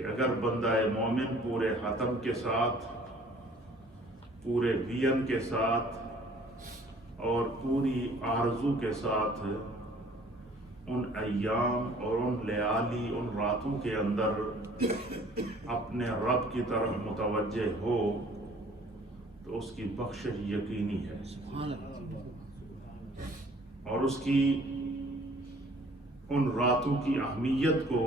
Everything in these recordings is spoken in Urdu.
کہ اگر بندہ مومن پورے حتم کے ساتھ، پورے وین کے ساتھ اور پوری آرزو کے ساتھ ان ایام اور ان لیالی، ان راتوں کے اندر اپنے رب کی طرف متوجہ ہو تو اس کی بخشش یقینی ہے، اور اس کی ان راتوں کی اہمیت کو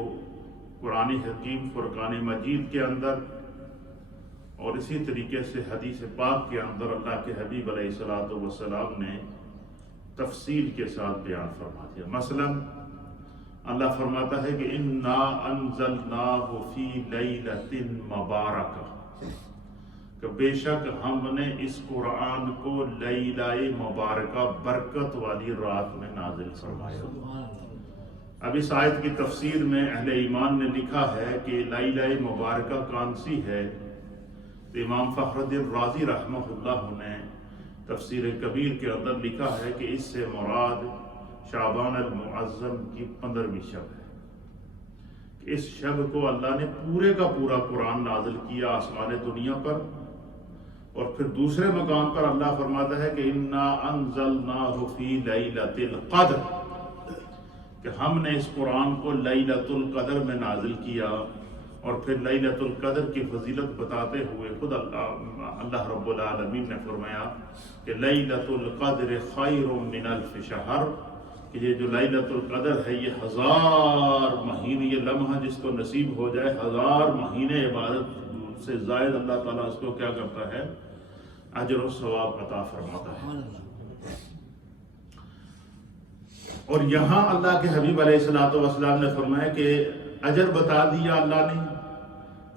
قرآن حکیم فرقان مجید کے اندر اور اسی طریقے سے حدیث پاک کے اندر اللہ کے حبیب علیہ الصلوۃ والسلام نے تفصیل کے ساتھ بیان فرما دیا۔ مثلا اللہ فرماتا ہے کہ انا انزلناہ فی لیلۃ مبارکہ، کہ بے شک ہم نے اس قرآن کو لیلہ مبارکہ، برکت والی رات میں نازل فرمایا۔ اب اس آیت کی تفسیر میں اہل ایمان نے لکھا ہے کہ لیلہ مبارکہ کون سی ہے؟ تو امام فخر الدین رازی رحمہ اللہ نے تفسیر کبیر کے اندر لکھا ہے کہ اس سے مراد شعبان المعظم کی 15ویں شب ہے، کہ اس شب کو اللہ نے پورے کا پورا قرآن نازل کیا آسمان دنیا پر، اور پھر دوسرے مقام پر اللہ فرماتا ہے کہ انا انزلناہ فی لیلۃ القدر، کہ ہم نے اس قرآن کو لیلۃ القدر میں نازل کیا، اور پھر لیلۃ القدر کی فضیلت بتاتے ہوئے خود اللہ رب العالمین نے فرمایا کہ لیلۃ القدر خیر من الف شہر، کہ یہ جو لیلۃ القدر ہے یہ 1000 مہینے، یہ لمحہ جس کو نصیب ہو جائے 1000 مہینے عبادت سے زائد اللہ تعالیٰ اس کو کیا کرتا ہے؟ اجر و ثواب عطا فرماتا ہے۔ اور یہاں اللہ کے حبیب علیہ الصلوۃ والسلام نے فرمایا کہ اجر بتا دیا اللہ نے،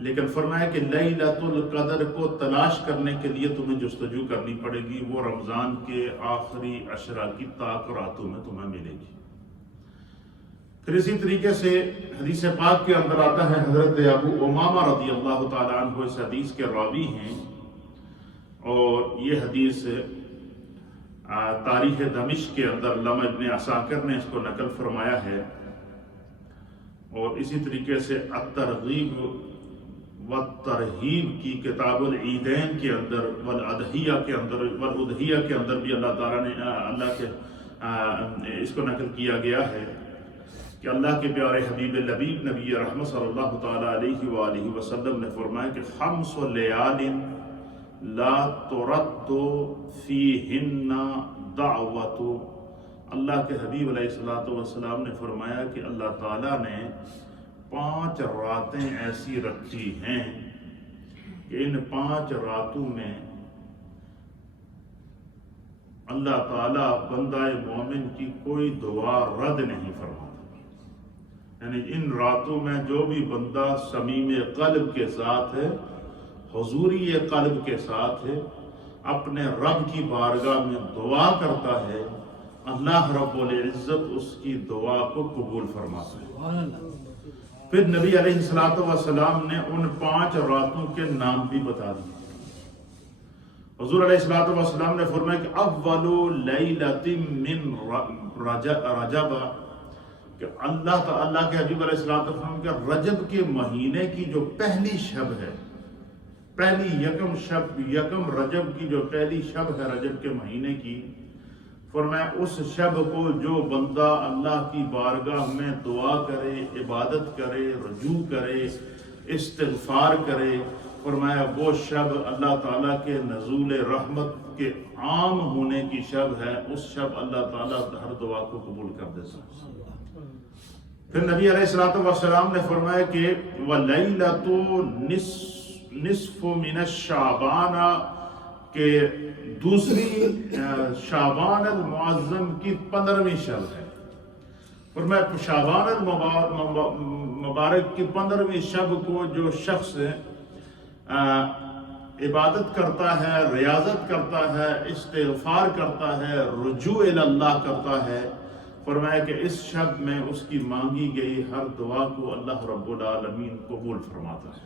لیکن فرمایا کہ لیلۃ القدر کو تلاش کرنے کے لیے تمہیں جستجو کرنی پڑے گی، وہ رمضان کے آخری عشرہ کی طاق راتوں میں تمہیں ملے گی۔ پھر اسی طریقے سے حدیث پاک کے اندر آتا ہے، حضرت ابو امامہ رضی اللہ تعالیٰ عنہ اس حدیث کے راوی ہیں، اور یہ حدیث تاریخ دمشق کے اندر علامہ ابن عساکر نے اس کو نقل فرمایا ہے، اور اسی طریقے سے الترغیب والترہیب کی کتاب العیدین کے اندر والادحیہ کے اندر بھی اللہ تعالیٰ نے اس کو نقل کیا گیا ہے کہ اللہ کے پیارے حبیب لبیب نبی رحمت صلی اللہ تعالیٰ علیہ وآلہ وسلم نے فرمایا کہ 5 لیال لا ترد فیہن دعوت، اللہ کے حبیب علیہ الصلوۃ والسلام نے فرمایا کہ اللہ تعالیٰ نے 5 راتیں ایسی رکھی ہیں کہ ان 5 راتوں میں اللہ تعالیٰ بندہ مومن کی کوئی دعا رد نہیں فرماتا، یعنی ان راتوں میں جو بھی بندہ صمیم قلب کے ساتھ ہے، حضوری قلب کے ساتھ ہے، اپنے رب کی بارگاہ میں دعا کرتا ہے، اللہ رب العزت اس کی دعا کو قبول فرماتا ہے۔ پھر نبی علیہ الصلوۃ والسلام نے ان 5 راتوں کے نام بھی بتا دیے۔ حضور علیہ الصلوۃ والسلام نے فرمایا کہ اول لیلۃ من رجب، کہ اللہ کے حبیب علیہ الصلوۃ والسلام کے رجب کے مہینے کی جو پہلی شب ہے، پہلی یکم رجب کی جو پہلی شب ہے رجب کے مہینے کی، فرمایا اس شب کو جو بندہ اللہ کی بارگاہ میں دعا کرے، عبادت کرے، رجوع کرے، استغفار کرے، فرمایا وہ شب اللہ تعالیٰ کے نزول رحمت کے عام ہونے کی شب ہے، اس شب اللہ تعالیٰ ہر دعا کو قبول کر دیتا ہے۔ پھر نبی علیہ الصلوۃ والسلام نے فرمایا کہ وَلَيْلَةُ نصف من الشعبان، کہ دوسری شعبان المعظم کی 15ویں شب ہے۔ فرمایا شعبان المبارک کی 15ویں شب کو جو شخص عبادت کرتا ہے، ریاضت کرتا ہے، استغفار کرتا ہے، رجوع اللہ کرتا ہے، فرمایا کہ اس شب میں اس کی مانگی گئی ہر دعا کو اللہ رب العالمین قبول فرماتا ہے۔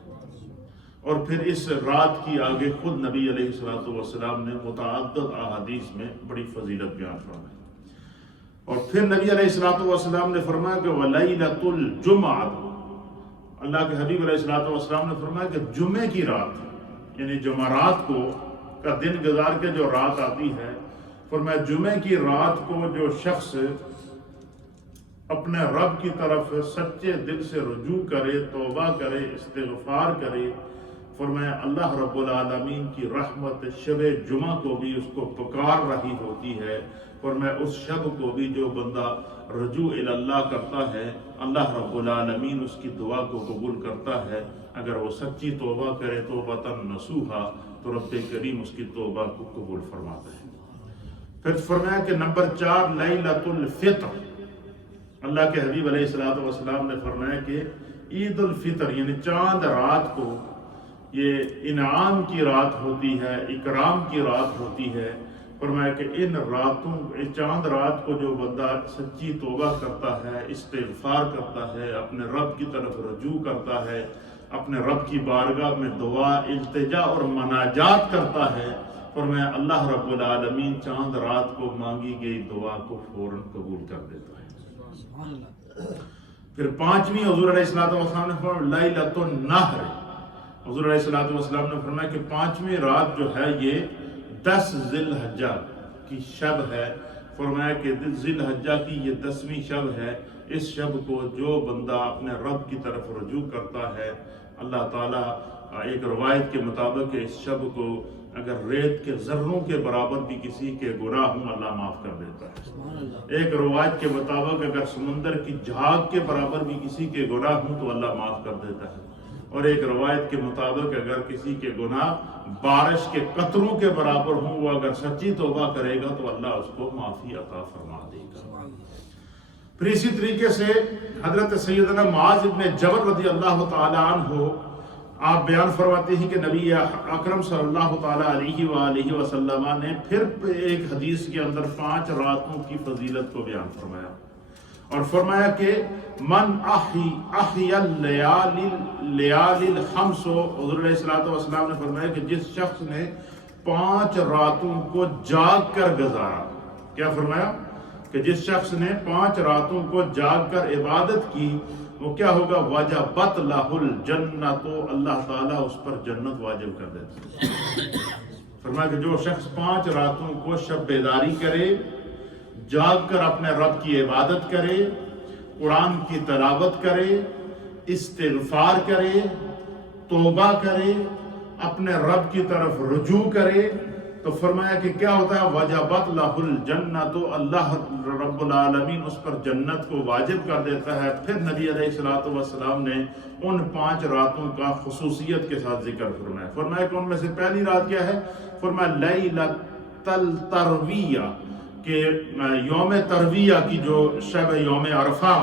اور پھر اس رات کی آگے خود نبی علیہ الصلوۃ والسلام نے متعدد احادیث میں بڑی فضیلت بیان فرمائی، اور پھر نبی علیہ الصلوۃ والسلام نے فرمایا کہ ولیلۃ الجمعہ، اللہ کے حبیب علیہ السلام نے فرمایا کہ جمعے کی رات یعنی جمعرات کو کا دن گزار کے جو رات آتی ہے، فرمایا جمعے کی رات کو جو شخص اپنے رب کی طرف سچے دل سے رجوع کرے، توبہ کرے، استغفار کرے، فرمایا اللہ رب العالمین کی رحمت شب جمعہ کو بھی اس کو پکار رہی ہوتی ہے۔ فرمایا اس شب کو بھی جو بندہ رجوع اللہ کرتا ہے، اللہ رب العالمین اس کی دعا کو قبول کرتا ہے۔ اگر وہ سچی توبہ کرے توبۃ نصوحا تو رب کریم اس کی توبہ کو قبول فرماتا ہے۔ پھر فرمایا کہ نمبر 4 لیلۃ الفطر، اللہ کے حبیب علیہ السلام نے فرمایا کہ عید الفطر یعنی چاند رات کو یہ انعام کی رات ہوتی ہے، اکرام کی رات ہوتی ہے۔ فرمایا کہ ان راتوں چاند رات کو جو بندہ سچی توبہ کرتا ہے، استغفار کرتا ہے، اپنے رب کی طرف رجوع کرتا ہے، اپنے رب کی بارگاہ میں دعا، التجا اور مناجات کرتا ہے، فرمایا اللہ رب العالمین چاند رات کو مانگی گئی دعا کو فوراً قبول کر دیتا ہے۔ پھر 5ویں حضور علیہ السلام نے فرمایا لیلۃ النحر، حضور علیہ السلام نے فرمایا کہ 5ویں رات جو ہے یہ 10 ذی الحجہ کی شب ہے۔ فرمایا کہ ذی الحجہ کی یہ 10ویں شب ہے۔ اس شب کو جو بندہ اپنے رب کی طرف رجوع کرتا ہے، اللہ تعالیٰ ایک روایت کے مطابق اس شب کو اگر ریت کے ذروں کے برابر بھی کسی کے گناہ ہوں اللہ معاف کر دیتا ہے۔ ایک روایت کے مطابق اگر سمندر کی جھاگ کے برابر بھی کسی کے گناہ ہوں تو اللہ معاف کر دیتا ہے، اور ایک روایت کے مطابق اگر کسی کے گناہ بارش کے قطروں کے برابر ہوں، وہ اگر سچی توبہ کرے گا تو اللہ اس کو معافی عطا فرما دے گا۔ پھر اسی طریقے سے حضرت سیدنا معاذ بن جبل رضی اللہ تعالیٰ عنہ آپ بیان فرماتے ہیں کہ نبی اکرم صلی اللہ تعالیٰ علیہ وآلہ وسلم نے پھر ایک حدیث کے اندر 5 راتوں کی فضیلت کو بیان فرمایا، اور فرمایا کہ من احی اللیال الخمس، حضور علیہ السلام نے فرمایا کہ جس شخص نے 5 راتوں کو جاگ کر گزارا، کیا فرمایا کہ جس شخص نے 5 راتوں کو جاگ کر عبادت کی وہ کیا ہوگا، وجبت لہ الجنۃ، اللہ تعالیٰ اس پر جنت واجب کر دیتا ہے۔ فرمایا کہ جو شخص 5 راتوں کو شب بیداری کرے، جاگ کر اپنے رب کی عبادت کرے، قرآن کی تلاوت کرے، استغفار کرے، توبہ کرے، اپنے رب کی طرف رجوع کرے، تو فرمایا کہ کیا ہوتا ہے، وجبت لہ الجنۃ، اللہ رب العالمین اس پر جنت کو واجب کر دیتا ہے۔ پھر نبی علیہ السلام نے ان 5 راتوں کا خصوصیت کے ساتھ ذکر فرمایا۔ فرمایا کہ ان میں سے پہلی رات کیا ہے، فرمایا لیلۃ الترویہ، کہ یوم ترویہ کی جو شب یوم عرفہ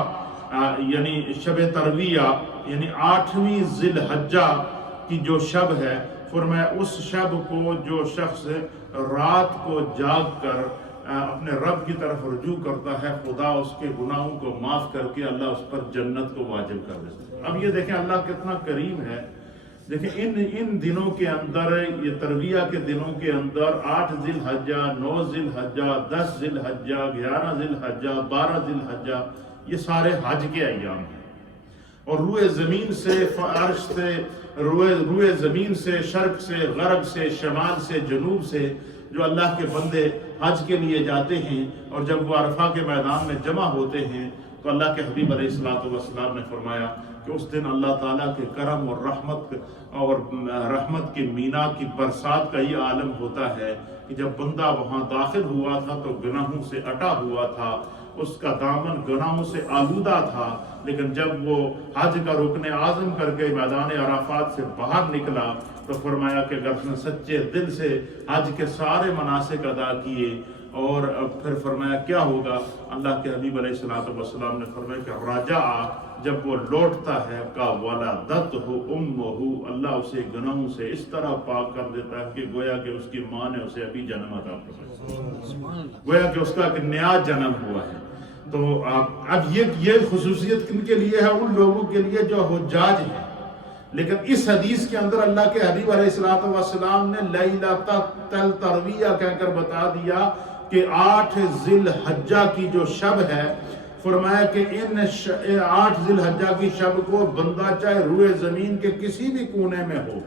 یعنی شب ترویہ یعنی 8ویں ذی الحجہ کی جو شب ہے، فرمایا اس شب کو جو شخص رات کو جاگ کر اپنے رب کی طرف رجوع کرتا ہے، خدا اس کے گناہوں کو معاف کر کے اللہ اس پر جنت کو واجب کر دیتا ہے۔ اب یہ دیکھیں اللہ کتنا کریم ہے، دیکھیں ان دنوں کے اندر، یہ ترویہ کے دنوں کے اندر 8 ذی الحجہ، 9 ذی الحجہ، 10 ذی الحجہ، 11 ذی الحجہ، 12 ذی الحجہ، یہ سارے حج کے ایام ہیں، اور روئے زمین سے عرش سے روئے زمین سے، شرق سے، غرب سے، شمال سے، جنوب سے جو اللہ کے بندے حج کے لیے جاتے ہیں، اور جب وہ عرفہ کے میدان میں جمع ہوتے ہیں تو اللہ کے حبیب علیہ السلام نے فرمایا کہ اس دن اللہ تعالیٰ کے کرم اور رحمت کی مینا کی برسات کا یہ عالم ہوتا ہے کہ جب بندہ وہاں داخل ہوا تھا تو گناہوں سے اٹا ہوا تھا، اس کا دامن گناہوں سے آلودہ تھا، لیکن جب وہ حج کا رکن اعظم کر کے میدان عرفات سے باہر نکلا تو فرمایا کہ اگر اس نے سچے دل سے حج کے سارے مناسک ادا کیے، اور پھر فرمایا کیا ہوگا، اللہ کے حبیب علیہ السلام نے فرمایا کہ رجع، جب وہ لوٹتا ہے، کا ولدتہ امہ، اللہ اسے گناہوں سے اس طرح پاک کر دیتا ہے کہ گویا کہ اس کی ماں نے اسے ابھی جنم عطا فرمایا، گویا کہ اس کا ایک نیا جنم ہوا ہے۔ تو اب یہ خصوصیت کن کے لیے ہے، ان لوگوں کے لیے جو حجاج ہیں، لیکن اس حدیث کے اندر اللہ کے حبیب علیہ السلام نے لیلۃ الترویہ کہہ کر بتا دیا کہ 8 ذی الحجہ کی جو شب ہے، فرمایا کہ ان 8 ذی الحجہ کی شب کو بندہ چاہے روئے زمین کے کسی بھی کونے میں ہو،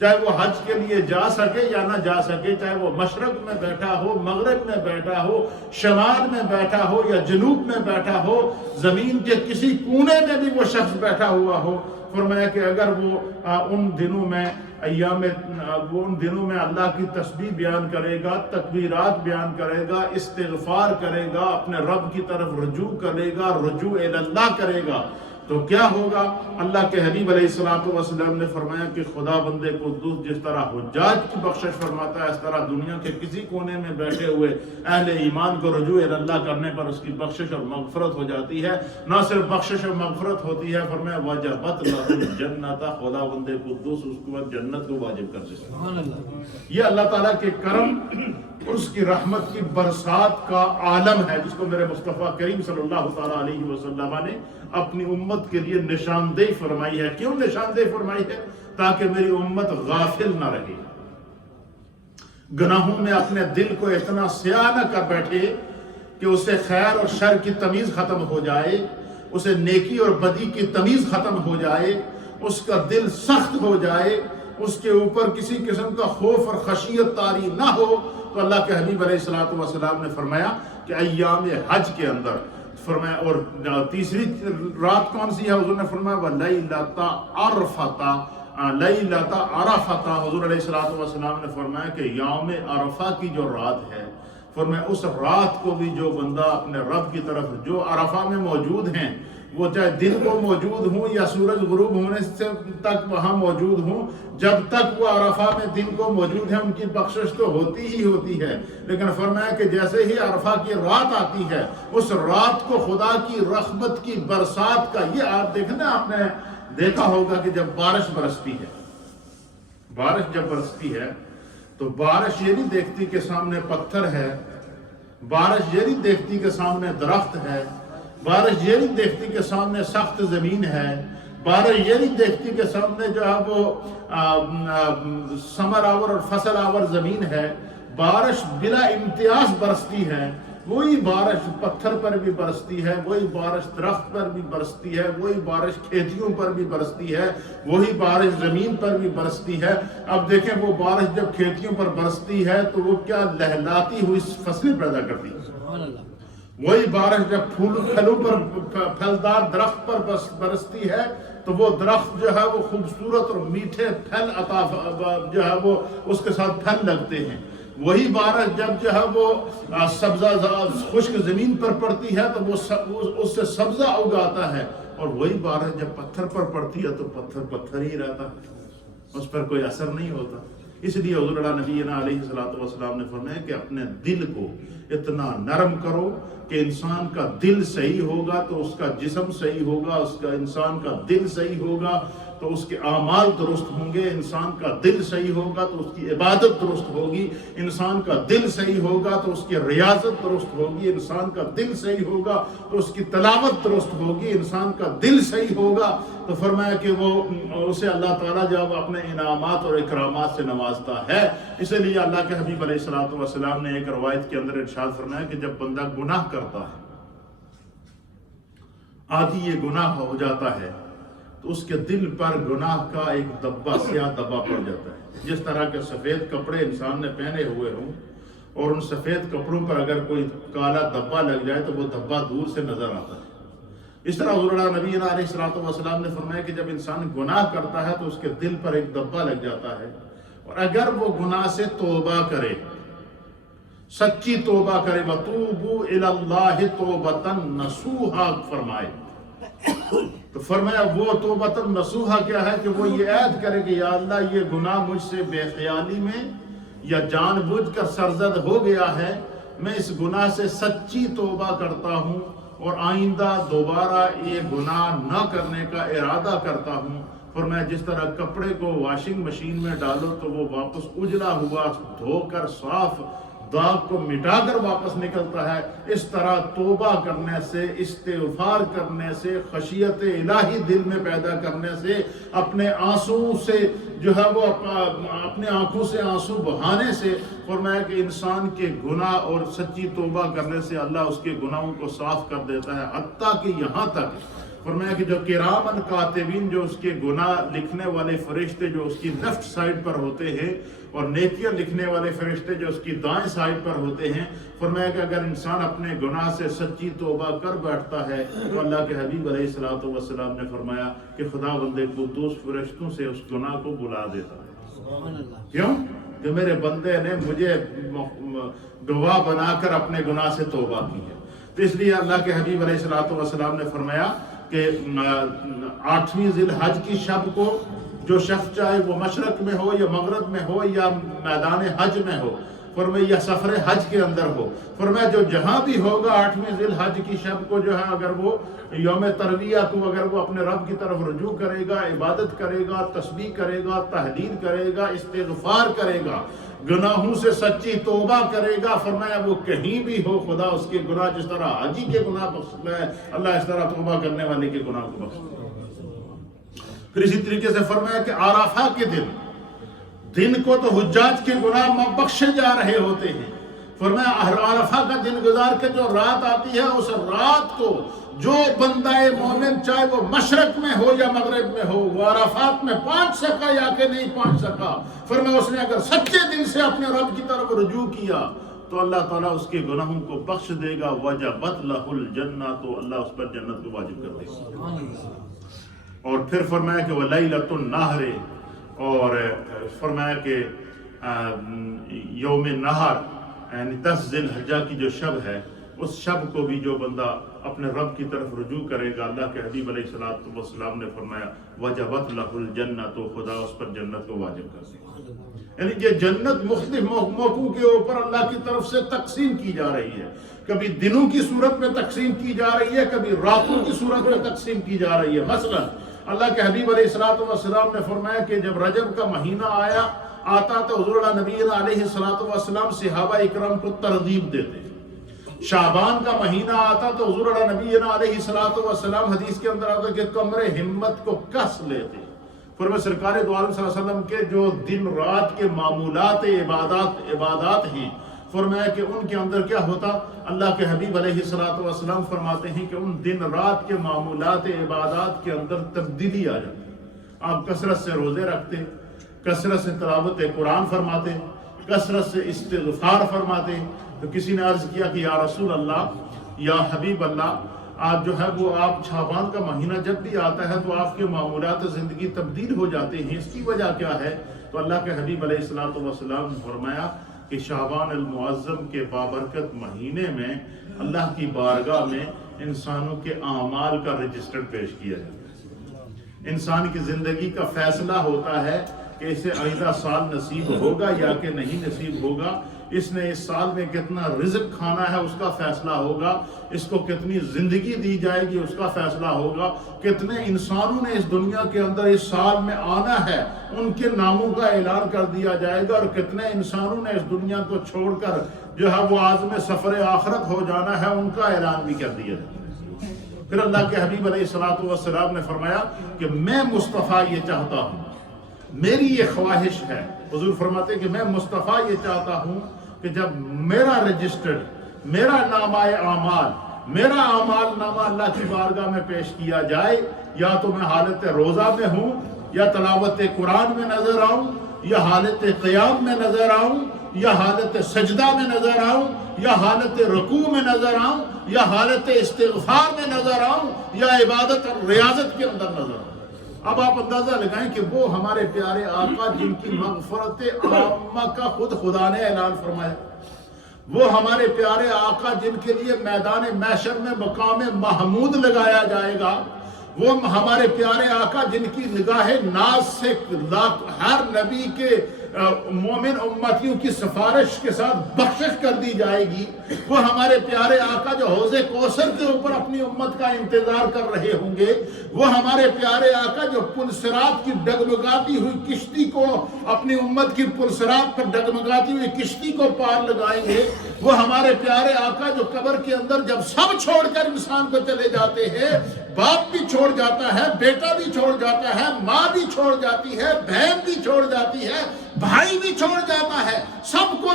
چاہے وہ حج کے لیے جا سکے یا نہ جا سکے، چاہے وہ مشرق میں بیٹھا ہو، مغرب میں بیٹھا ہو، شمال میں بیٹھا ہو یا جنوب میں بیٹھا ہو، زمین کے کسی کونے میں بھی وہ شخص بیٹھا ہوا ہو، فرمایا کہ اگر وہ ان دنوں میں اللہ کی تسبیح بیان کرے گا، تکبیرات بیان کرے گا، استغفار کرے گا، اپنے رب کی طرف رجوع کرے گا، رجوع اللہ کرے گا، تو کیا ہوگا؟ اللہ کے حبیب علیہ السلام نے فرمایا کہ خدا بندے قدوس جس طرح حجاج کی بخشش فرماتا ہے، اس طرح دنیا کے کسی کونے میں بیٹھے ہوئے اہل ایمان کو رجوع اللہ کرنے پر اس کی بخشش اور مغفرت ہو جاتی ہے۔ نہ صرف بخشش اور مغفرت ہوتی ہے، فرمایا وجبت لہ الجنۃ، خدا بندے قدوس اس کو جنت کو واجب کر دیتا ہے۔ سبحان اللہ۔ یہ اللہ تعالیٰ کے کرم اور اس کی رحمت کی برسات کا عالم ہے، جس کو میرے مصطفیٰ کریم صلی اللہ تعالیٰ علیہ وسلم نے اپنی امت کے لیے نشاندہی فرمائی ہے۔ کیوں نشاندہی فرمائی ہے؟ تاکہ میری امت غافل نہ رہے، گناہوں میں اپنے دل کو اتنا سیاہ نہ کر بیٹھے کہ اسے خیر اور شر کی تمیز ختم ہو جائے، اسے نیکی اور بدی کی تمیز ختم ہو جائے، اس کا دل سخت ہو جائے، اس کے اوپر کسی قسم کا خوف اور خشیت طاری نہ ہو۔ تو اللہ کے حبیب علیہ السلام نے فرمایا کہ ایام حج کے اندر فرمایا، اور تیسری رات کون سی ہے؟ حضور نے فرمایا وَلَيْلَةَ عَرَفَةَ، لیلۃ عرفہ، حضور علیہ السلام نے فرمایا کہ یوم عرفہ کی جو رات ہے، فرمایا اس رات کو بھی جو بندہ اپنے رب کی طرف، جو عرفہ میں موجود ہیں، وہ چاہے دن کو موجود ہوں یا سورج غروب ہونے سے تک وہاں موجود ہوں، جب تک وہ عرفہ میں دن کو موجود ہیں ان کی بخشش تو ہوتی ہی ہوتی ہے، لیکن فرمایا کہ جیسے ہی عرفہ کی رات آتی ہے، اس رات کو خدا کی رحمت کی برسات کا، یہ آپ دیکھنا، آپ نے دیکھا ہوگا کہ جب بارش برستی ہے، بارش جب برستی ہے تو بارش یہ نہیں دیکھتی کہ سامنے پتھر ہے، بارش یہ نہیں دیکھتی کہ سامنے درخت ہے، بارش یہ نہیں دیکھتی کہ سامنے سخت زمین ہے، بارش یہ نہیں دیکھتی کہ سامنے جو ہے وہ ثمر آور اور فصل آور زمین ہے، بارش بلا امتیاز برستی ہے، وہی بارش پتھر پر بھی برستی ہے، وہی بارش درخت پر بھی برستی ہے، وہی بارش کھیتیوں پر بھی برستی ہے، وہی بارش زمین پر بھی برستی ہے۔ اب دیکھیں وہ بارش جب کھیتیوں پر برستی ہے تو وہ کیا لہلاتی ہوئی فصلیں پیدا کرتی ہے، سبحان اللہ۔ وہی بارش جب پھلوں پر، پھلدار درخت پر برستی ہے تو وہ درخت جو ہے وہ خوبصورت اور میٹھے پھل عطا جو ہے وہ اس کے ساتھ پھل لگتے ہیں۔ وہی بارش جب جو ہے وہ سبزہ خشک زمین پر پڑتی ہے تو وہ اس سے سبزہ اگاتا ہے، اور وہی بارش جب پتھر پر پڑتی ہے تو پتھر ہی رہتا ہے، اس پر کوئی اثر نہیں ہوتا۔ اس لیے حضور نبینا علیہ السلام نے فرمایا کہ اپنے دل کو اتنا نرم کرو کہ انسان کا دل صحیح ہوگا تو اس کا جسم صحیح ہوگا، اس کا انسان کا دل صحیح ہوگا تو اس کے اعمال درست ہوں گے، انسان کا دل صحیح ہوگا تو اس کی عبادت درست ہوگی، انسان کا دل صحیح ہوگا تو اس کی ریاضت درست ہوگی، انسان کا دل صحیح ہوگا تو اس کی تلاوت درست ہوگی، انسان کا دل صحیح ہوگا تو فرمایا کہ وہ اسے اللہ تعالیٰ جب اپنے انعامات اور اکرامات سے نوازتا ہے۔ اسی لیے اللہ کے حبیب علیہ السلام نے ایک روایت کے اندر ارشاد فرمایا کہ جب بندہ گناہ کرتا ہے، آدھی یہ گناہ ہو جاتا ہے تو اس کے دل پر گناہ کا ایک دبا، سیاہ دبا پڑ جاتا ہے، جس طرح کے سفید کپڑے انسان نے پہنے ہوئے ہوں اور ان سفید کپڑوں پر اگر کوئی کالا دبا لگ جائے تو وہ دبا دور سے نظر آتا ہے۔ اس طرح حضور نبی علیہ السلام نے فرمایا کہ جب انسان گناہ کرتا ہے تو اس کے دل پر ایک دبا لگ جاتا ہے، اور اگر وہ گناہ سے توبہ کرے، سچی توبہ کرے، وَتُوبُوا إِلَى اللَّهِ تَوْبَةً نَصُوحًا فرمائے، تو فرمایا وہ توبۃ نصوحہ کیا ہے کہ وہ یہ عہد کرے کہ یا اللہ یہ گناہ مجھ سے بے خیالی میں یا جان بوجھ کر سرزد ہو گیا ہے، میں اس گناہ سے سچی توبہ کرتا ہوں اور آئندہ دوبارہ یہ گناہ نہ کرنے کا ارادہ کرتا ہوں۔ فرمایا جس طرح کپڑے کو واشنگ مشین میں ڈالو تو وہ واپس اجلا ہوا دھو کر صاف داغ کو مٹا کر واپس نکلتا ہے، اس طرح توبہ کرنے سے، استغفار کرنے سے، خشیت الہی دل میں پیدا کرنے سے، اپنے آنسوؤں سے جو ہے وہ اپنے آنکھوں سے آنسو بہانے سے فرمایا کہ انسان کے گناہ اور سچی توبہ کرنے سے اللہ اس کے گناہوں کو صاف کر دیتا ہے، حتیٰ کہ یہاں تک فرمایا کہ جو کرامن کاتبین، جو اس کے گناہ لکھنے والے فرشتے جو اس کی لیفٹ سائڈ پر ہوتے ہیں، اور نیکیاں لکھنے والے فرشتے جو اس کی دائیں سائڈ پر ہوتے ہیں، فرمایا کہ اگر انسان اپنے گناہ سے سچی توبہ کر بیٹھتا ہے تو اللہ کے حبیب علیہ الصلوۃ والسلام نے فرمایا کہ خداوند قدوس فرشتوں سے اس گناہ کو بلا دیتا ہے۔ کیوں؟ کہ میرے بندے نے مجھے گواہ بنا کر اپنے گناہ سے توبہ کی ہے۔ تو اس لیے اللہ کے حبیب علیہ الصلوۃ والسلام نے فرمایا کہ 8ویں ذی الحج کی شب کو جو شخص چاہے وہ مشرق میں ہو یا مغرب میں ہو یا میدان حج میں ہو، فرمایا یا سفر حج کے اندر ہو، فرمایا جو جہاں بھی ہوگا 8ویں ذی الحج کی شب کو جو ہے اگر وہ یوم ترویہ کو اگر وہ اپنے رب کی طرف رجوع کرے گا، عبادت کرے گا، تسبیح کرے گا، تحلیل کرے گا، استغفار کرے گا، گناہوں سے سچی توبہ کرے گا، فرمایا وہ کہیں بھی ہو خدا اس کے گناہ جس طرح حاجی کے گناہ بخشتا ہے، اللہ اس طرح توبہ کرنے والے کے گناہ کو بخشتا ہے۔ پھر اسی طریقے سے فرمایا کہ عرفہ کے دن کو تو حجاج کے گناہ بخشے جا رہے ہوتے ہیں، فرمایا عرفہ کا دن گزار کے جو رات آتی ہے اس رات کو جو بندہ مومن چاہے وہ مشرق میں ہو یا مغرب میں ہو، وہ عرفات میں پہنچ سکا یا کہ نہیں پہنچ سکا، فرمایا اس نے اگر سچے دل سے اپنے رب کی طرف رجوع کیا تو اللہ تعالیٰ اس کے گناہوں کو بخش دے گا، وجبت لہ الجنہ، تو اللہ اس پر جنت کو واجب کر دے گا۔ اور پھر فرمایا کہ وَلَيْلَةُ النَّحْرِ، اور فرمایا کہ یوم نہر یعنی 10 ذی الحجہ کی جو شب ہے، اس شب کو بھی جو بندہ اپنے رب کی طرف رجوع کرے گا، اللہ کے حبیب علیہ الصلوۃ والسلام نے فرمایا وجبت لہ الجنہ، تو خدا اس پر جنت کو واجب کر دے گا۔ یعنی کہ جنت مختلف موقعوں کے اوپر اللہ کی طرف سے تقسیم کی جا رہی ہے، کبھی دنوں کی صورت میں تقسیم کی جا رہی ہے، کبھی راتوں کی صورت میں تقسیم کی جا رہی ہے۔ مثلا اللہ کے حبیب علیہ الصلوۃ والسلام نے فرمایا کہ جب رجب کا مہینہ آتا تو حضور نبی علیہ الصلوۃ والسلام صحابہ اکرام کو ترغیب دیتے، شعبان کا مہینہ آتا تو حضور نبی علیہ الصلوۃ والسلام حدیث کے اندر آتا کہ کمر ہمت کو کس لیتے، فرمایا سرکار دو عالم صلی اللہ علیہ وسلم کے جو دن رات کے معمولات عبادات ہیں، فرمایا کہ ان کے اندر کیا ہوتا، اللہ کے حبیب علیہ الصلوۃ والسلام فرماتے ہیں کہ ان دن رات کے معمولات عبادات کے اندر تبدیلی آ جاتی، آپ کثرت سے روزے رکھتے، کثرت سے تلاوت قرآن فرماتے، کثرت سے استغفار فرماتے۔ تو کسی نے عرض کیا کہ یا رسول اللہ، یا حبیب اللہ، آج جو ہے وہ آپ شعبان کا مہینہ جب بھی آتا ہے تو آپ کے معمولات زندگی تبدیل ہو جاتے ہیں، اس کی وجہ کیا ہے؟ تو اللہ کے حبیب علیہ الصلوۃ والسلام نے فرمایا کہ شعبان المعظم کے بابرکت مہینے میں اللہ کی بارگاہ میں انسانوں کے اعمال کا رجسٹر پیش کیا جاتا ہے، انسان کی زندگی کا فیصلہ ہوتا ہے کہ اسے آئندہ سال نصیب ہوگا یا کہ نہیں نصیب ہوگا، اس نے اس سال میں کتنا رزق کھانا ہے اس کا فیصلہ ہوگا، اس کو کتنی زندگی دی جائے گی اس کا فیصلہ ہوگا، کتنے انسانوں نے اس دنیا کے اندر اس سال میں آنا ہے ان کے ناموں کا اعلان کر دیا جائے گا، اور کتنے انسانوں نے اس دنیا کو چھوڑ کر جو ہے وہ عازم سفر آخرت ہو جانا ہے، ان کا اعلان بھی کر دیا جائے گا۔ پھر اللہ کے حبیب علیہ الصلوۃ والسلام نے فرمایا کہ میں مصطفیٰ یہ چاہتا ہوں، میری یہ خواہش ہے، حضور فرماتے کہ میں مصطفیٰ یہ چاہتا ہوں کہ جب میرا رجسٹرڈ، میرا نامہ اعمال، میرا اعمال نامہ اللہ کی بارگاہ میں پیش کیا جائے، یا تو میں حالت روزہ میں ہوں، یا تلاوت قرآن میں نظر آؤں، یا حالت قیام میں نظر آؤں، یا حالت سجدہ میں نظر آؤں، یا حالت رکوع میں نظر آؤں، یا حالت استغفار میں نظر آؤں، یا عبادت اور ریاضت کے اندر نظر آؤں۔ اب آپ اندازہ لگائیں کہ وہ ہمارے پیارے آقا جن کی مغفرت عامہ کا خود خدا نے اعلان فرمایا، وہ ہمارے پیارے آقا جن کے لیے میدان محشر میں مقام محمود لگایا جائے گا، وہ ہمارے پیارے آقا جن کی نگاہ ناز سے ہر نبی کے مومن امتیوں کی سفارش کے ساتھ بخشش کر دی جائے گی، وہ ہمارے پیارے آقا جو حوض کوثر کے اوپر اپنی امت کا انتظار کر رہے ہوں گے، وہ ہمارے پیارے آقا جو پل صراط کی ڈگمگاتی ہوئی کشتی کو، اپنی امت کی پل صراط پر ڈگمگاتی ہوئی کشتی کو پار لگائیں گے، وہ ہمارے پیارے آقا جو قبر کے اندر جب سب چھوڑ کر انسان کو چلے جاتے ہیں، باپ بھی چھوڑ جاتا ہے، بیٹا بھی چھوڑ جاتا ہے، ماں بھی چھوڑ جاتی ہے، بہن بھی چھوڑ جاتی ہے، بھائی بھی چھوڑ جاتا ہے، سب کو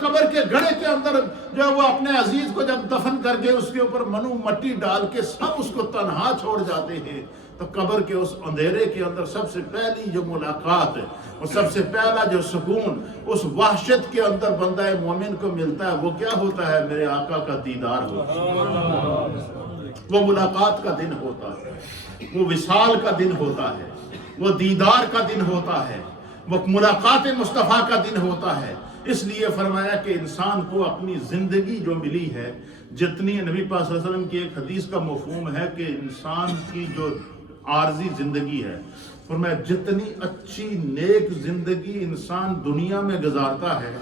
قبر کے گڑھے کے اندر جو وہ اپنے عزیز کو جب دفن کر کے اس کے اوپر منو مٹی ڈال کے سب اس کو تنہا چھوڑ جاتے ہیں، تو قبر کے اس اندھیرے کے اندر سب سے پہلی جو ملاقات ہے اور سب سے پہلا جو سکون اس وحشت کے اندر بندہ مومن کو ملتا ہے، وہ کیا ہوتا ہے؟ میرے آقا کا دیدار ہوتا ہے، وہ ملاقات کا دن ہوتا ہے، وہ وصال کا دن ہوتا ہے، وہ دیدار کا دن ہوتا ہے، وہ ملاقات مصطفیٰ کا دن ہوتا ہے۔ اس لیے فرمایا کہ انسان کو اپنی زندگی جو ملی ہے، جتنی نبی پاک صلی اللہ علیہ وسلم کی ایک حدیث کا مفہوم ہے کہ انسان کی جو عارضی زندگی ہے، فرمایا جتنی اچھی نیک زندگی انسان دنیا میں گزارتا ہے،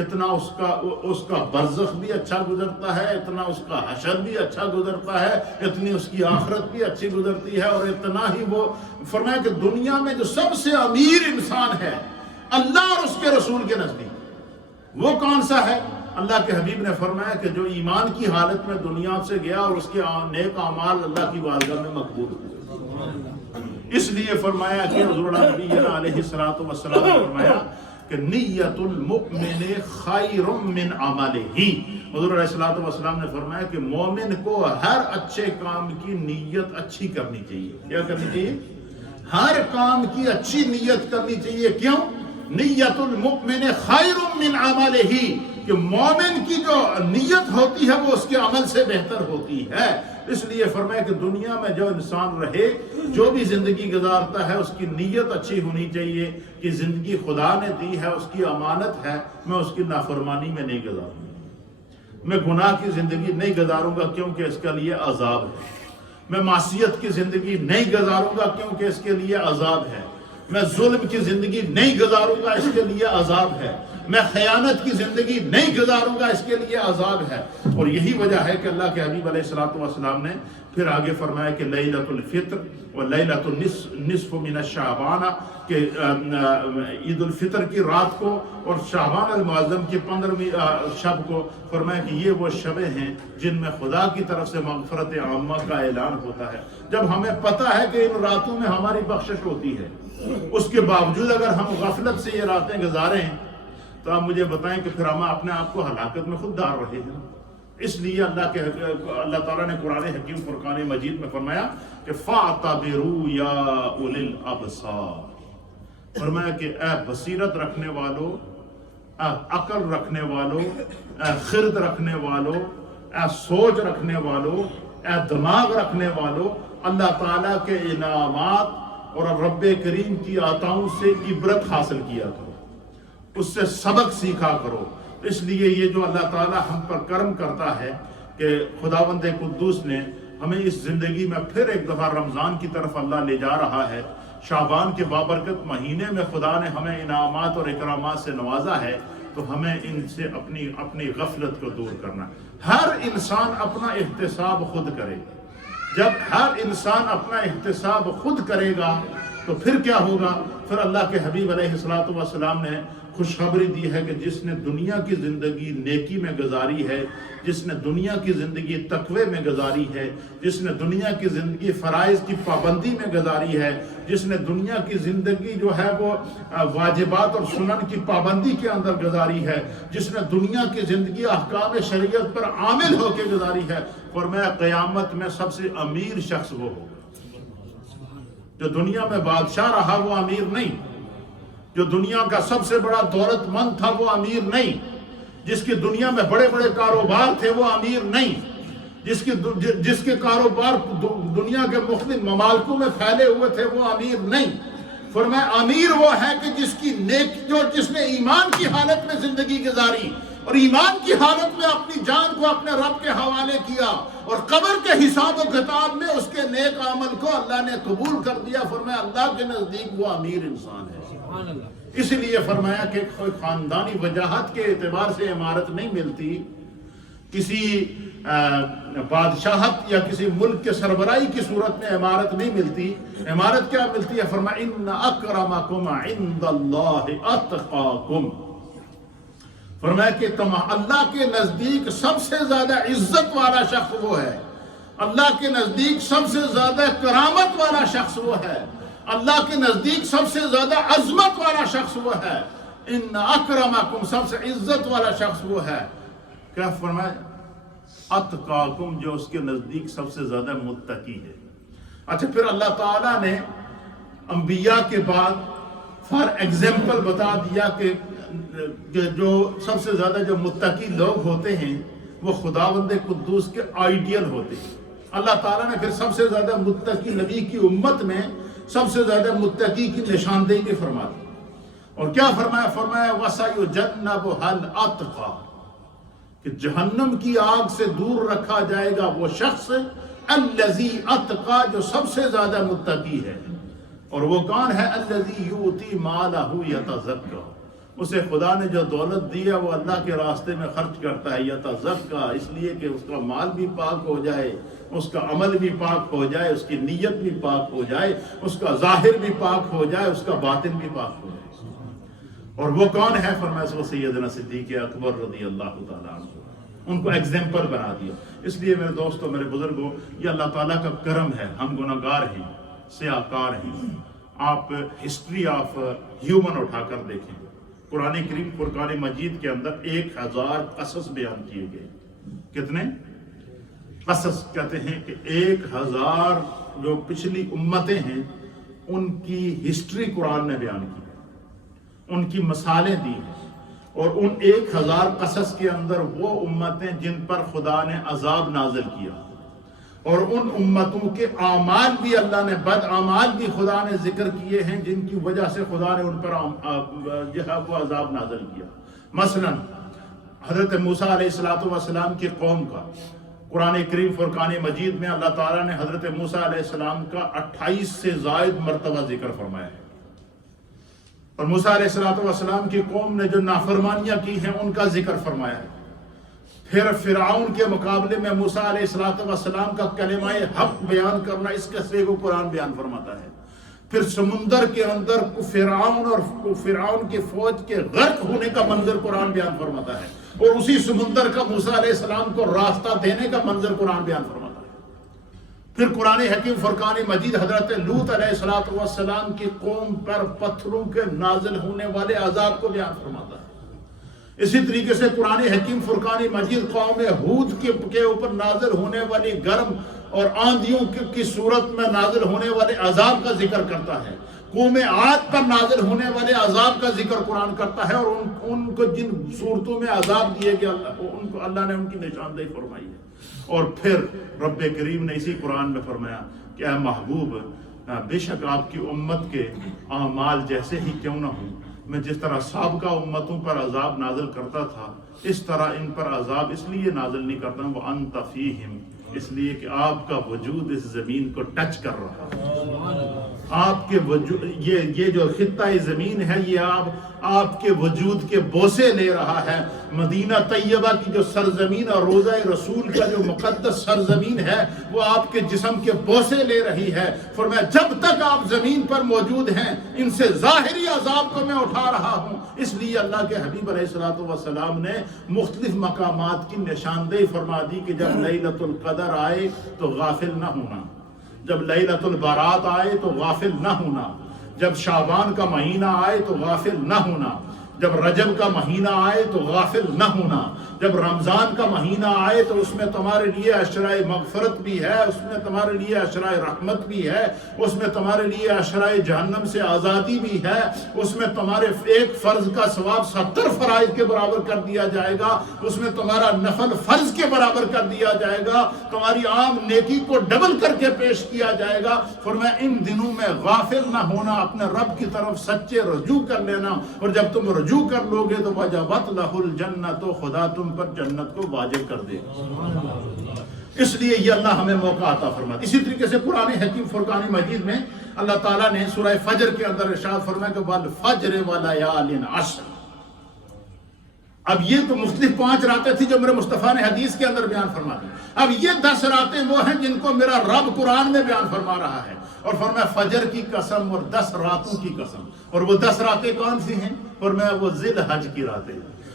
اتنا اس کا برزخ بھی اچھا گزرتا ہے، اتنا اس کا حشر بھی اچھا گزرتا ہے، اتنی اس کی آخرت بھی اچھی گزرتی ہے، اور اتنا ہی وہ فرمایا کہ دنیا میں جو سب سے امیر انسان ہے اللہ اور اس کے رسول کے نزدیک، وہ کون سا ہے؟ اللہ کے حبیب نے فرمایا کہ جو ایمان کی حالت میں دنیا سے گیا اور اس کے نیک اعمال اللہ کی بارگاہ میں مقبول ہوئے۔ اس لیے فرمایا کہ حضور نبی علیہ الصلوۃ والسلام نے فرمایا کہ نیت المؤمن خیر من عملہ، حضور علیہ الصلوۃ والسلام نے فرمایا کہ مومن کو ہر اچھے کام کی نیت اچھی کرنی چاہیے۔ کیا کرنی چاہیے؟ ہر کام کی اچھی نیت کرنی چاہیے۔ کیوں؟ نیت المؤمن خیر من عملہ، کہ مومن کی جو نیت ہوتی ہے وہ اس کے عمل سے بہتر ہوتی ہے۔ اس لیے فرمایا کہ دنیا میں جو انسان رہے، جو بھی زندگی گزارتا ہے، اس کی نیت اچھی ہونی چاہیے کہ زندگی خدا نے دی ہے، اس کی امانت ہے، میں اس کی نافرمانی میں نہیں گزاروں گا، میں گناہ کی زندگی نہیں گزاروں گا کیونکہ اس کے لیے عذاب ہے، میں معصیت کی زندگی نہیں گزاروں گا کیونکہ اس کے لیے عذاب ہے، میں ظلم کی زندگی نہیں گزاروں گا اس کے لیے عذاب ہے، میں خیانت کی زندگی نہیں گزاروں گا اس کے لیے عذاب ہے۔ اور یہی وجہ ہے کہ اللہ کے حبیب علیہ الصلوۃ والسلام نے پھر آگے فرمایا کہ لیلۃ الفطر و لیلۃ النصف من شعبان، کہ عید الفطر کی رات کو اور شعبان المعظم کی 15ویں شب کو، فرمایا کہ یہ وہ شبیں ہیں جن میں خدا کی طرف سے مغفرت عامہ کا اعلان ہوتا ہے۔ جب ہمیں پتہ ہے کہ ان راتوں میں ہماری بخشش ہوتی ہے، اس کے باوجود اگر ہم غفلت سے یہ راتیں گزاریں تو آپ مجھے بتائیں کہ پھر ہم اپنے آپ کو ہلاکت میں خود ڈال رہے ہیں۔ اس لیے اللہ تعالیٰ نے قرآن حکیم فرقان مجید میں فرمایا کہ فَاعْتَبِرُوا يَا أُولِي الْأَبْصَارِ، فرمایا کہ اے بصیرت رکھنے والو، اے عقل رکھنے والو، اے خرد رکھنے والو، اے سوچ رکھنے والو، اے دماغ رکھنے والو، اللہ تعالیٰ کے انعامات اور رب کریم کی عطاؤں سے عبرت حاصل کیا کرو، اس سے سبق سیکھا کرو۔ اس لیے یہ جو اللہ تعالیٰ ہم پر کرم کرتا ہے کہ خداوند قدوس نے ہمیں اس زندگی میں پھر ایک دفعہ رمضان کی طرف اللہ لے جا رہا ہے، شعبان کے بابرکت مہینے میں خدا نے ہمیں انعامات اور اکرامات سے نوازا ہے، تو ہمیں ان سے اپنی غفلت کو دور کرنا۔ ہر انسان اپنا احتساب خود کرے، جب ہر انسان اپنا احتساب خود کرے گا تو پھر کیا ہوگا؟ پھر اللہ کے حبیب علیہ الصلوۃ والسلام نے خوشخبری دی ہے کہ جس نے دنیا کی زندگی نیکی میں گزاری ہے، جس نے دنیا کی زندگی تقوی میں گزاری ہے، جس نے دنیا کی زندگی فرائض کی پابندی میں گزاری ہے، جس نے دنیا کی زندگی جو ہے وہ واجبات اور سنن کی پابندی کے اندر گزاری ہے، جس نے دنیا کی زندگی احکام شریعت پر عامل ہو کے گزاری ہے، فرمایا قیامت میں سب سے امیر شخص وہ ہوگا۔ جو دنیا میں بادشاہ رہا وہ امیر نہیں، جو دنیا کا سب سے بڑا دولت مند تھا وہ امیر نہیں، جس کی دنیا میں بڑے بڑے کاروبار تھے وہ امیر نہیں، جس کے کاروبار دنیا کے مختلف ممالکوں میں پھیلے ہوئے تھے وہ امیر نہیں۔ فرمایا امیر وہ ہے کہ جس نے ایمان کی حالت میں زندگی گزاری، اور ایمان کی حالت میں اپنی جان کو اپنے رب کے حوالے کیا اور قبر کے حساب و کتاب میں اس کے نیک عمل کو اللہ نے قبول کر دیا، فرمایا اللہ کے نزدیک وہ امیر انسان ہے۔ سبحان اللہ۔ اس لیے فرمایا کہ کوئی خاندانی وجاہت کے اعتبار سے عمارت نہیں ملتی، کسی بادشاہت یا کسی ملک کے سربراہی کی صورت میں عمارت نہیں ملتی۔ عمارت کیا ملتی ہے؟ فرمایا ان اکرمکم عند اللہ اتقاکم، فرمایا کہ اللہ کے نزدیک سب سے زیادہ عزت والا شخص وہ ہے، اللہ کے نزدیک سب سے زیادہ کرامت والا شخص وہ ہے، اللہ کے نزدیک سب سے زیادہ عظمت والا شخص وہ ہے۔ ان اکرمکم، سب سے عزت والا شخص وہ ہے، کیا فرمایا؟ اتقاکم، جو اس کے نزدیک سب سے زیادہ متقی ہے۔ اچھا، پھر اللہ تعالیٰ نے انبیاء کے بعد فار ایگزامپل بتا دیا کہ جو سب سے زیادہ جو متقی لوگ ہوتے ہیں وہ خداوند قدوس کے آئیڈیل ہوتے ہیں۔ اللہ تعالیٰ نے پھر سب سے زیادہ متقی نبی کی امت میں سب سے زیادہ متقی کی نشاندہی بھی فرما دی، اور کیا فرمایا؟ فرمایا وَسَيُجَنَّبُهَا الْأَتْقَى، کہ جہنم کی آگ سے دور رکھا جائے گا وہ شخص الذی اتقى، جو سب سے زیادہ متقی ہے۔ اور وہ کون ہے؟ الذی یؤتی مالہ یتزکیٰ، اسے خدا نے جو دولت دی ہے وہ اللہ کے راستے میں خرچ کرتا ہے، یتزکیٰ، اس لیے کہ اس کا مال بھی پاک ہو جائے، اس کا عمل بھی پاک ہو جائے، اس کی نیت بھی پاک ہو جائے، اس کا ظاہر بھی پاک ہو جائے، اس کا باطن بھی پاک ہو جائے۔ اور وہ کون ہے؟ فرمایا وہ سیدنا صدیق اکبر رضی اللہ تعالیٰ عنہ، ان کو ایگزامپل بنا دیا۔ اس لیے میرے دوستوں، میرے بزرگوں، یہ اللہ تعالیٰ کا کرم ہے، ہم گناہگار ہیں، سیاہکار ہیں۔ آپ ہسٹری آف ہیومن اٹھا کر دیکھیں، قرآن کریم فرقان مجید کے اندر 1000 قصص بیان کیے گئے۔ کتنے قصص؟ کہتے ہیں کہ 1000 جو پچھلی امتیں ہیں ان کی ہسٹری قرآن نے بیان کی، ان کی مثالیں دی ہیں، اور ان 1000 قصص کے اندر وہ امتیں جن پر خدا نے عذاب نازل کیا، اور ان امتوں کے اعمال بھی اللہ نے، بد اعمال بھی خدا نے ذکر کیے ہیں جن کی وجہ سے خدا نے ان پر جو ہے وہ عذاب نازل کیا۔ مثلا حضرت موسیٰ علیہ السلام کی قوم کا قرآن کریم فرقان مجید میں اللہ تعالیٰ نے حضرت موسیٰ علیہ السلام کا 28 سے زائد مرتبہ ذکر فرمایا ہے، اور موسیٰ علیہ السلام کی قوم نے جو نافرمانیاں کی ہیں ان کا ذکر فرمایا ہے۔ پھر فرعون کے مقابلے میں موسیٰ علیہ السلام کا کلمہ حق بیان کرنا، اس قصے کو قرآن بیان فرماتا ہے۔ پھر سمندر کے اندر فرعون اور فرعون کی فوج کے غرق ہونے کا منظر قرآن بیان فرماتا ہے، اور اسی سمندر کا موسیٰ علیہ السلام کو راستہ دینے کا منظر قرآن بیان فرماتا ہے۔ پھر قرآن حکیم فرقان مجید حضرت لوط علیہ السلام کی قوم پر پتھروں کے نازل ہونے والے عذاب کو بیان فرماتا ہے۔ اسی طریقے سے قرآن حکیم فرقان مجید قوم ہود کے اوپر نازل ہونے والی گرم اور آندھیوں کی صورت میں نازل ہونے والے عذاب کا ذکر کرتا ہے، قوم عاد پر نازل ہونے والے عذاب کا ذکر قرآن کرتا ہے، اور ان کو جن صورتوں میں عذاب دیے گئے ان کو اللہ نے ان کی نشاندہی فرمائی ہے۔ اور پھر رب کریم نے اسی قرآن میں فرمایا کہ اے محبوب، بے شک آپ کی امت کے اعمال جیسے ہی کیوں نہ ہوں، میں جس طرح سابقہ امتوں پر عذاب نازل کرتا تھا اس طرح ان پر عذاب اس لیے نازل نہیں کرتا ہوں، وَأَنْتَ فِيهِمْ، اس لیے کہ آپ کا وجود اس زمین کو ٹچ کر رہا ہے۔ آپ کے وجود، یہ جو خطہ زمین ہے، یہ آپ کے وجود کے بوسے لے رہا ہے۔ مدینہ طیبہ کی جو سرزمین اور روضہ رسول کا جو مقدس سرزمین ہے وہ آپ کے جسم کے بوسے لے رہی ہے۔ فرمایا جب تک آپ زمین پر موجود ہیں ان سے ظاہری عذاب کو میں اٹھا رہا ہوں۔ اس لیے اللہ کے حبیب علیہ السلام نے مختلف مقامات کی نشاندہی فرما دی کہ جب لیلۃ القدر آئے تو غافل نہ ہونا، جب لیلۃ البرات آئے تو غافل نہ ہونا، جب شعبان کا مہینہ آئے تو غافل نہ ہونا، جب رجب کا مہینہ آئے تو غافل نہ ہونا، جب رمضان کا مہینہ آئے تو اس میں تمہارے لیے عشرۂ مغفرت بھی ہے، اس میں تمہارے لیے عشرۂ رحمت بھی ہے، اس میں تمہارے لیے عشرۂ جہنم سے آزادی بھی ہے، اس میں تمہارے ایک فرض کا ثواب 70 فرائض کے برابر کر دیا جائے گا، اس میں تمہارا نفل فرض کے برابر کر دیا جائے گا، تمہاری عام نیکی کو ڈبل کر کے پیش کیا جائے گا۔ فرمایا ان دنوں میں غافل نہ ہونا، اپنے رب کی طرف سچے رجوع کر لینا، اور جب تم رجوع کر لو گے تو وجبت لہ الجنت، خدا تم پر جنت کو واجب کر دے گا۔ اس لیے یہ اللہ ہمیں موقع عطا فرماتا۔ اسی طریقے سے قرآن حکیم فرقان مجید میں اللہ تعالیٰ نے سورہ فجر کے اندر ارشاد فرمایا کہ والفجر ولیال عشر۔ اب یہ تو مختلف 5 راتیں تھی جو میرے مصطفیٰ نے حدیث کے اندر بیان فرما دی، اب یہ 10 راتیں وہ ہیں جن کو میرا رب قرآن میں بیان فرما رہا ہے، اور فرمایا فجر کی قسم اور 10 راتوں کی قسم۔ اور وہ 10 راتیں کون سی ہیں؟ فرمایا وہ ذی الحج کی راتیں۔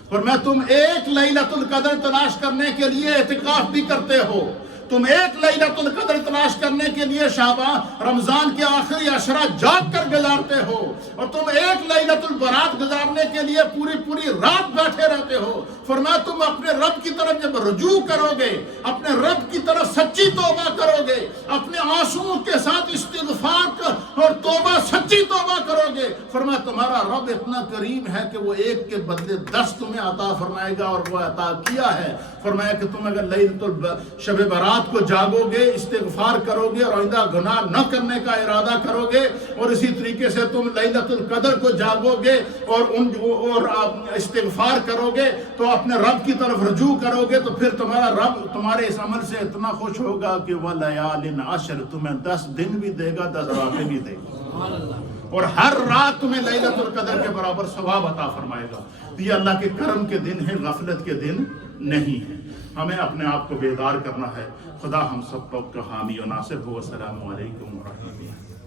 فرمایا تم ایک لیلۃ القدر تلاش کرنے کے لیے اعتکاف بھی کرتے ہو، تم ایک لیلۃ القدر تلاش کرنے کے لیے شعبان رمضان کے آخری عشرہ جاگ کر گزارتے ہو، اور تم ایک لیلۃ البرات گزارنے کے لیے پوری رات بیٹھے رہتے ہو۔ فرمایا تم اپنے رب کی طرف جب رجوع کرو گے، اپنے رب کی طرف سچی توبہ کرو گے، اپنے آنسوؤں کے ساتھ استغفار اور توبہ سچی توبہ کرو گے، فرمایا تمہارا رب اتنا کریم ہے کہ وہ ایک کے بدلے 10 تمہیں عطا فرمائے گا، اور وہ عطا کیا ہے۔ فرمایا کہ تم اگر لیلۃ شب برات کو جاگو گے، استغفار کرو گے اور آئندہ گناہ نہ کرنے کا ارادہ کرو گے، اور اسی طریقے سے تم لیلۃ القدر کو جاگو گے اور استغفار کرو گے، تو اپنے رب کی طرف رجوع کرو گے، تو پھر تمہارا رب تمہارے اس عمل سے اتنا خوش ہوگا کہ وَلَيَالٍ عَشْرٍ، تمہیں 10 دن بھی دے گا، 10 راتیں بھی دے گا، اور ہر رات تمہیں لیلۃ القدر کے برابر ثواب عطا فرمائے گا۔ یہ اللہ کے کرم کے دن ہیں، غفلت کے دن نہیں ہیں۔ ہمیں اپنے آپ کو بیدار کرنا ہے۔ خدا ہم سب کا حامی و ناصر ہو۔ السلام علیکم ورحمۃ اللہ۔